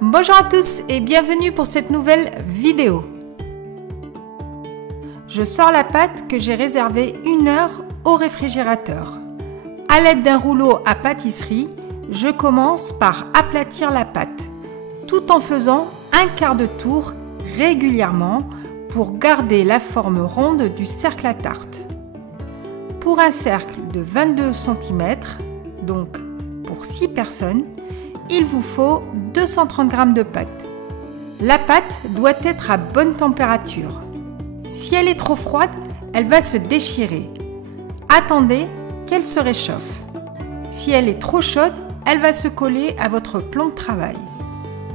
Bonjour à tous et bienvenue pour cette nouvelle vidéo. Je sors la pâte que j'ai réservée 1 heure au réfrigérateur. À l'aide d'un rouleau à pâtisserie, je commence par aplatir la pâte, tout en faisant un quart de tour régulièrement pour garder la forme ronde du cercle à tarte. Pour un cercle de 22 cm, donc pour 6 personnes, il vous faut 230 g de pâte. La pâte doit être à bonne température. Si elle est trop froide, elle va se déchirer. Attendez qu'elle se réchauffe. Si elle est trop chaude, elle va se coller à votre plan de travail.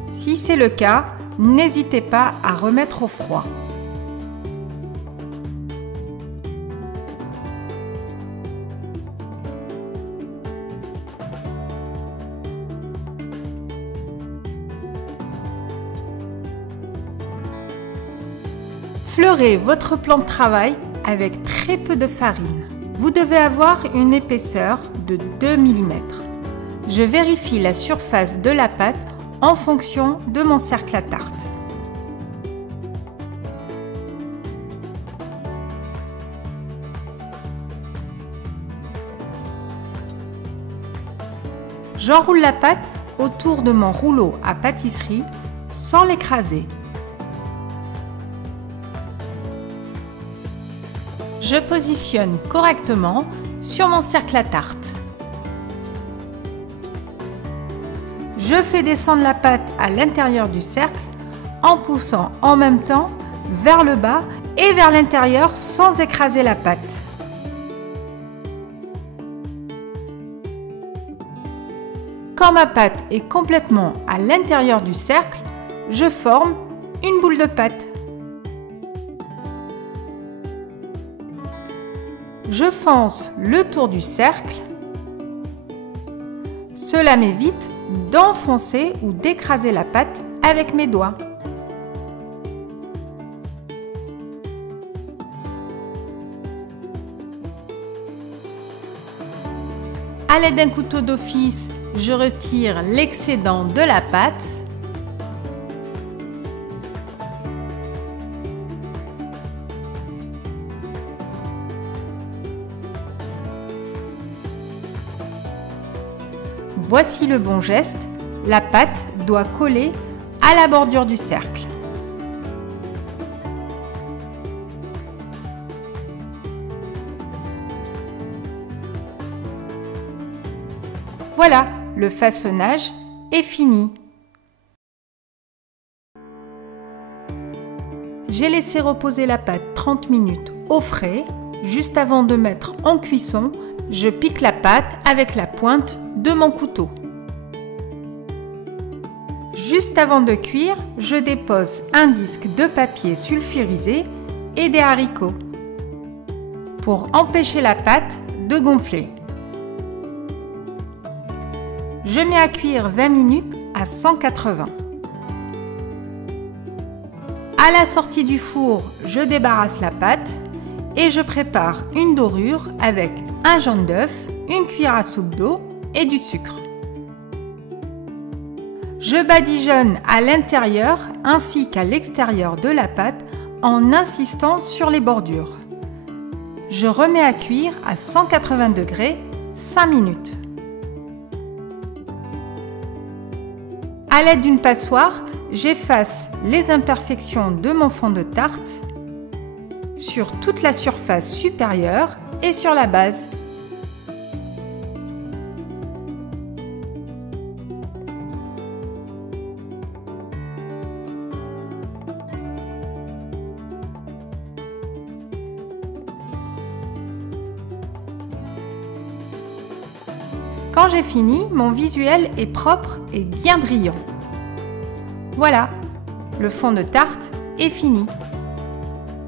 Si c'est le cas, n'hésitez pas à remettre au froid. Fleurez votre plan de travail avec très peu de farine. Vous devez avoir une épaisseur de 2 mm. Je vérifie la surface de la pâte en fonction de mon cercle à tarte. J'enroule la pâte autour de mon rouleau à pâtisserie sans l'écraser. Je positionne correctement sur mon cercle à tarte. Je fais descendre la pâte à l'intérieur du cercle en poussant en même temps vers le bas et vers l'intérieur sans écraser la pâte. Quand ma pâte est complètement à l'intérieur du cercle, je forme une boule de pâte. Je fonce le tour du cercle. Cela m'évite d'enfoncer ou d'écraser la pâte avec mes doigts. À l'aide d'un couteau d'office, je retire l'excédent de la pâte. Voici le bon geste, la pâte doit coller à la bordure du cercle. Voilà, le façonnage est fini. J'ai laissé reposer la pâte 30 minutes au frais. Juste avant de mettre en cuisson, je pique la pâte avec la pointe de mon couteau. Juste avant de cuire, je dépose un disque de papier sulfurisé et des haricots pour empêcher la pâte de gonfler. Je mets à cuire 20 minutes à 180. À la sortie du four, je débarrasse la pâte et je prépare une dorure avec un jaune d'œuf, une cuillère à soupe d'eau et du sucre. Je badigeonne à l'intérieur ainsi qu'à l'extérieur de la pâte en insistant sur les bordures. Je remets à cuire à 180 degrés 5 minutes. À l'aide d'une passoire, j'efface les imperfections de mon fond de tarte sur toute la surface supérieure et sur la base. Quand j'ai fini, mon visuel est propre et bien brillant. Voilà, le fond de tarte est fini.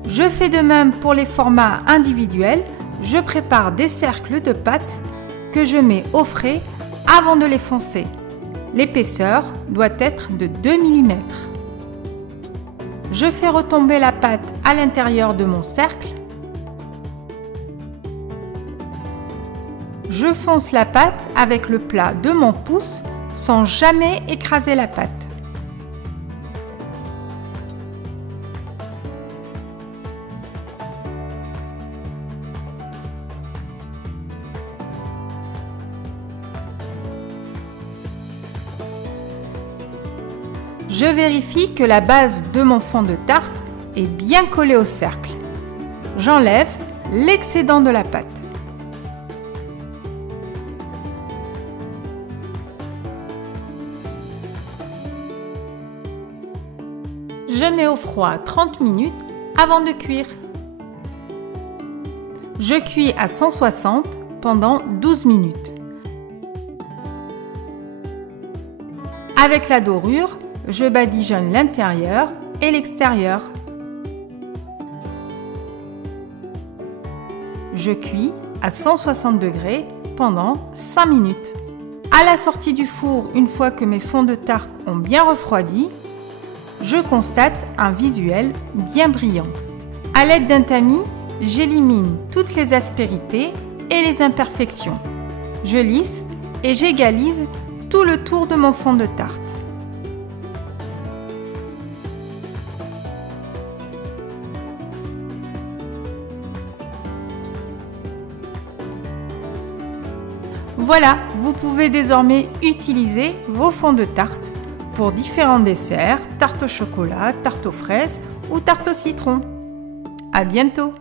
Je fais de même pour les formats individuels. Je prépare des cercles de pâte que je mets au frais avant de les foncer. L'épaisseur doit être de 2 mm. Je fais retomber la pâte à l'intérieur de mon cercle. Je fonce la pâte avec le plat de mon pouce sans jamais écraser la pâte. Je vérifie que la base de mon fond de tarte est bien collée au cercle. J'enlève l'excédent de la pâte. Je mets au froid 30 minutes avant de cuire. Je cuis à 160 pendant 12 minutes. Avec la dorure, je badigeonne l'intérieur et l'extérieur. Je cuis à 160 degrés pendant 5 minutes. À la sortie du four, une fois que mes fonds de tarte ont bien refroidi, je constate un visuel bien brillant. À l'aide d'un tamis, j'élimine toutes les aspérités et les imperfections. Je lisse et j'égalise tout le tour de mon fond de tarte. Voilà, vous pouvez désormais utiliser vos fonds de tarte pour différents desserts, tarte au chocolat, tarte aux fraises ou tarte au citron. À bientôt!